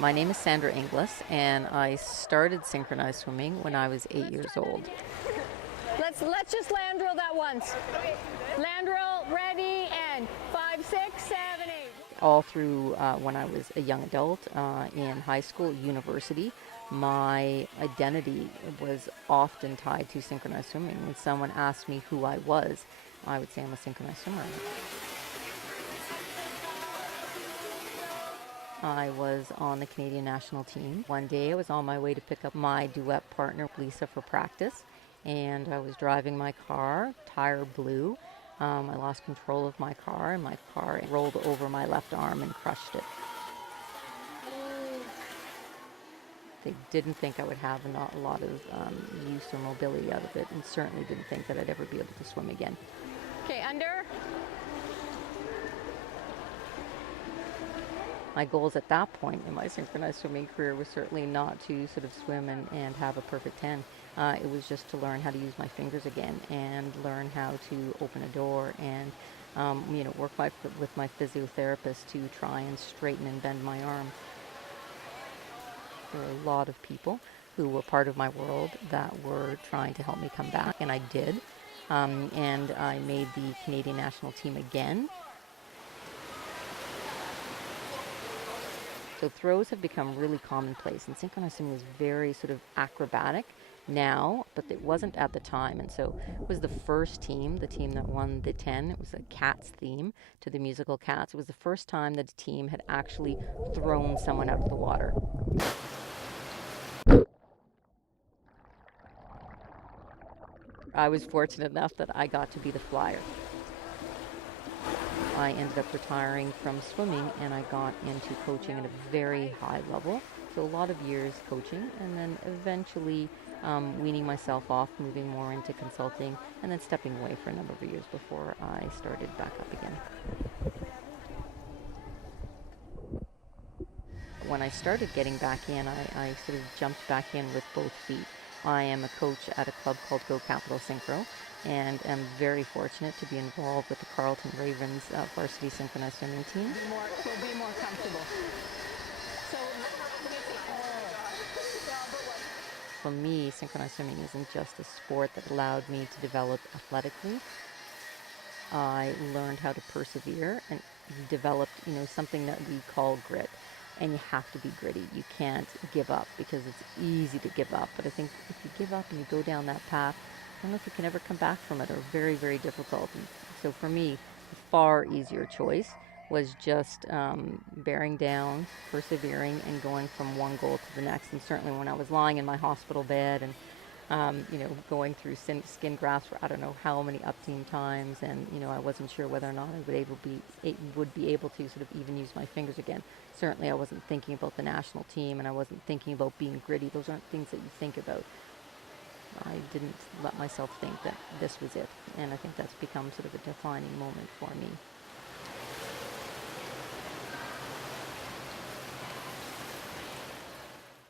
My name is Sandra Inglis, and I started synchronized swimming when I was 8 years old. Let's just land drill that once. Okay. Land drill, ready, and 5, 6, 7, 8. All through when I was a young adult, in high school, university, my identity was often tied to synchronized swimming. When someone asked me who I was, I would say I'm a synchronized swimmer. I was on the Canadian national team. One day I was on my way to pick up my duet partner, Lisa, for practice, and I was driving my car, tire blew. I lost control of my car, and my car rolled over my left arm and crushed it. They didn't think I would have a lot of use or mobility out of it, and certainly didn't think that I'd ever be able to swim again. Okay, under. My goals at that point in my synchronized swimming career was certainly not to sort of swim and have a perfect 10. It was just to learn how to use my fingers again and learn how to open a door and work with my physiotherapist to try and straighten and bend my arm. There were a lot of people who were part of my world that were trying to help me come back, and I did. And I made the Canadian national team again. So throws have become really commonplace, and synchronized swimming is very sort of acrobatic now, but it wasn't at the time. And so it was the first team, the team that won the 10. It was a Cats theme to the musical Cats. It was the first time that a team had actually thrown someone out of the water. I was fortunate enough that I got to be the flyer. I ended up retiring from swimming, and I got into coaching at a very high level. So a lot of years coaching, and then eventually weaning myself off, moving more into consulting, and then stepping away for a number of years before I started back up again. When I started getting back in, I sort of jumped back in with both feet. I am a coach at a club called Go Capital Synchro, and am very fortunate to be involved with the Carleton Ravens varsity synchronized swimming team. We'll be more comfortable. For me, synchronized swimming isn't just a sport that allowed me to develop athletically. I learned how to persevere and developed, something that we call grit. And you have to be gritty. You can't give up, because it's easy to give up. But I think if you give up and you go down that path, I don't know if you can ever come back from it, or very, very difficult. And so for me, the far easier choice was just bearing down, persevering, and going from one goal to the next. And certainly when I was lying in my hospital bed and going through skin grafts for I don't know how many upteen times, and I wasn't sure whether or not I would be able to sort of even use my fingers again. Certainly I wasn't thinking about the national team, and I wasn't thinking about being gritty. Those aren't things that you think about. I didn't let myself think that this was it, and I think that's become sort of a defining moment for me.